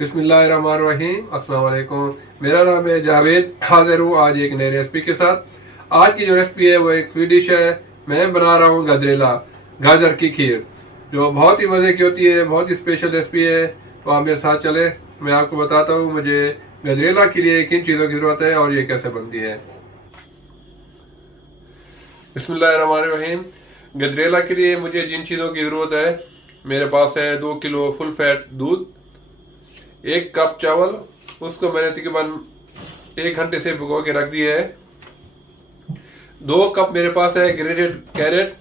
बिस्मिल्लाहिर्रहमानिर्रहीम, अस्सलाम वालेकुम। मेरा नाम है जावेद। हाजिर हूँ आज एक नई रेसिपी के साथ। आज की जो रेसिपी है वो एक स्वीट डिश है। मैं बना रहा हूँ गजरेला, गाजर की खीर, जो बहुत ही मज़े की होती है, बहुत ही स्पेशल रेसिपी है। तो आप मेरे साथ चले, मैं आपको बताता हूँ मुझे गजरेला के लिए किन चीज़ों की ज़रूरत है और ये कैसे बनती है। बिस्मिल्लाहिर्रहमानिर्रहीम। गजरेला के लिए मुझे जिन चीज़ों की ज़रूरत है, मेरे पास है 2 किलो फुल फैट दूध, 1 कप चावल, उसको मैंने तकरीबन 1 घंटे से भिगो के रख दिया है। 2 कप मेरे पास है ग्रेटेड कैरेट,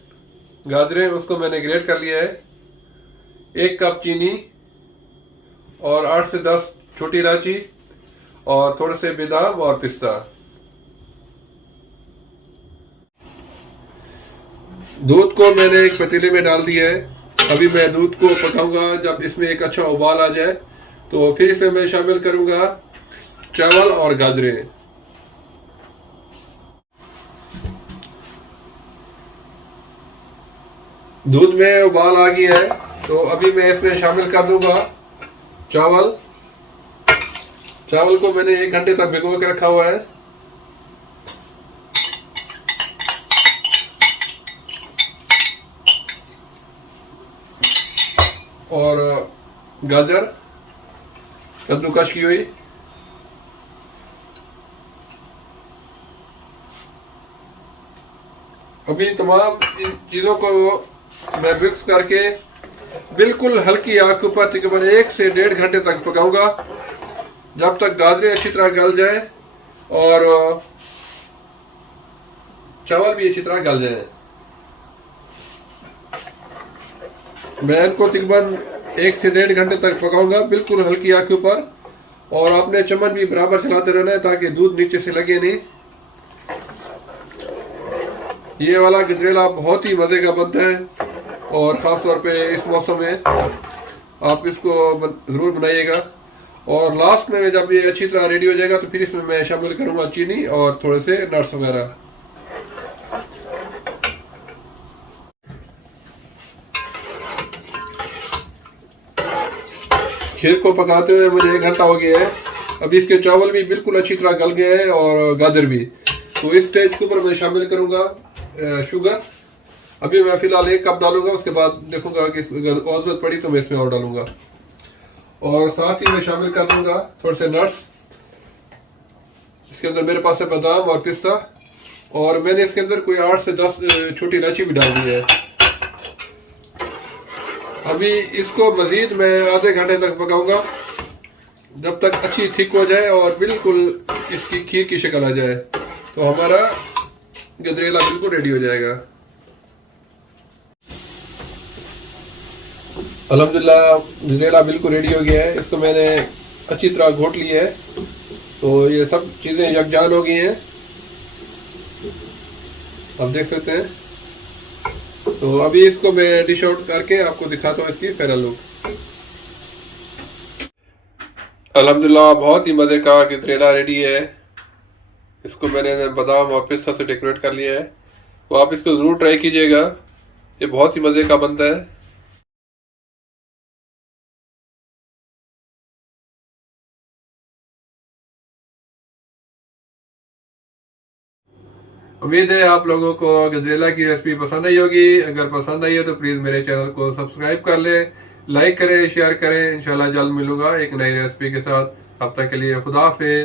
गाजरें, उसको मैंने ग्रेट कर लिया है। 1 कप चीनी और 8 से 10 छोटी इलायची और थोड़े से बादाम और पिस्ता। दूध को मैंने एक पतीले में डाल दिया है। अभी मैं दूध को पकाऊंगा। जब इसमें एक अच्छा उबाल आ जाए तो फिर इसमें मैं शामिल करूंगा चावल और गाजरें। दूध में उबाल आ गया है तो अभी मैं इसमें शामिल कर दूंगा चावल। चावल को मैंने 1 घंटे तक भिगो के रखा हुआ है। और गाजर कद्दूकस की हुई, अभी तमाम इन चीज़ों को मैं मिक्स करके बिल्कुल हल्की आंच के ऊपर तकरीबन 1 से 1.5 घंटे तक पकाऊंगा, जब तक गाजरें अच्छी तरह गल जाए और चावल भी अच्छी तरह गल जाए। मैं इनको तकरीबन 1 से 1.5 घंटे तक पकाऊंगा बिल्कुल हल्की आंच के ऊपर। और आपने चम्मच भी बराबर चलाते रहना है ताकि दूध नीचे से लगे नहीं। ये वाला गजरेला बहुत ही मज़े का बनता है और ख़ास तौर पे इस मौसम में आप इसको ज़रूर बनाइएगा। और लास्ट में जब ये अच्छी तरह रेडी हो जाएगा तो फिर इसमें मैं शामिल करूँगा चीनी और थोड़े से नट्स वगैरह। खीर को पकाते हुए मुझे 1 घंटा हो गया है। अभी इसके चावल भी बिल्कुल अच्छी तरह गल गए हैं और गाजर भी। तो इस स्टेज के ऊपर मैं शामिल करूंगा शुगर। अभी मैं फिलहाल 1 कप डालूंगा, उसके बाद देखूंगा कि और जरूरत पड़ी तो मैं इसमें और डालूंगा। और साथ ही मैं शामिल कर लूंगा थोड़े से नट्स। इसके अंदर मेरे पास है बादाम और पिस्ता, और मैंने इसके अंदर कोई 8 से 10 छोटी इलायची भी डाल दी है। अभी इसको मजीद मैं आधे घंटे तक पकाऊंगा, जब तक अच्छी थिक हो जाए और बिल्कुल इसकी खीर की शक्ल आ जाए तो हमारा गजरेला बिल्कुल रेडी हो जाएगा। अल्हम्दुलिल्लाह गजरेला बिल्कुल रेडी हो गया है। इसको मैंने अच्छी तरह घोट लिया है तो ये सब चीज़ें यकजान हो गई हैं, आप देख सकते हैं। तो अभी इसको मैं डिश आउट करके आपको दिखाता हूँ इसकी फाइनल लुक। अल्हम्दुलिल्लाह बहुत ही मज़े का गजरेला रेडी है। इसको मैंने बादाम और पिस्ता से डेकोरेट कर लिया है, तो आप इसको ज़रूर ट्राई कीजिएगा, ये बहुत ही मज़े का बनता है। उम्मीद है आप लोगों को गजरेला की रेसिपी पसंद आई होगी। अगर पसंद आई है तो प्लीज़ मेरे चैनल को सब्सक्राइब कर लें, लाइक करें, शेयर करें। इंशाल्लाह जल्द मिलूंगा एक नई रेसिपी के साथ। अब तक के लिए खुदा हाफिज़।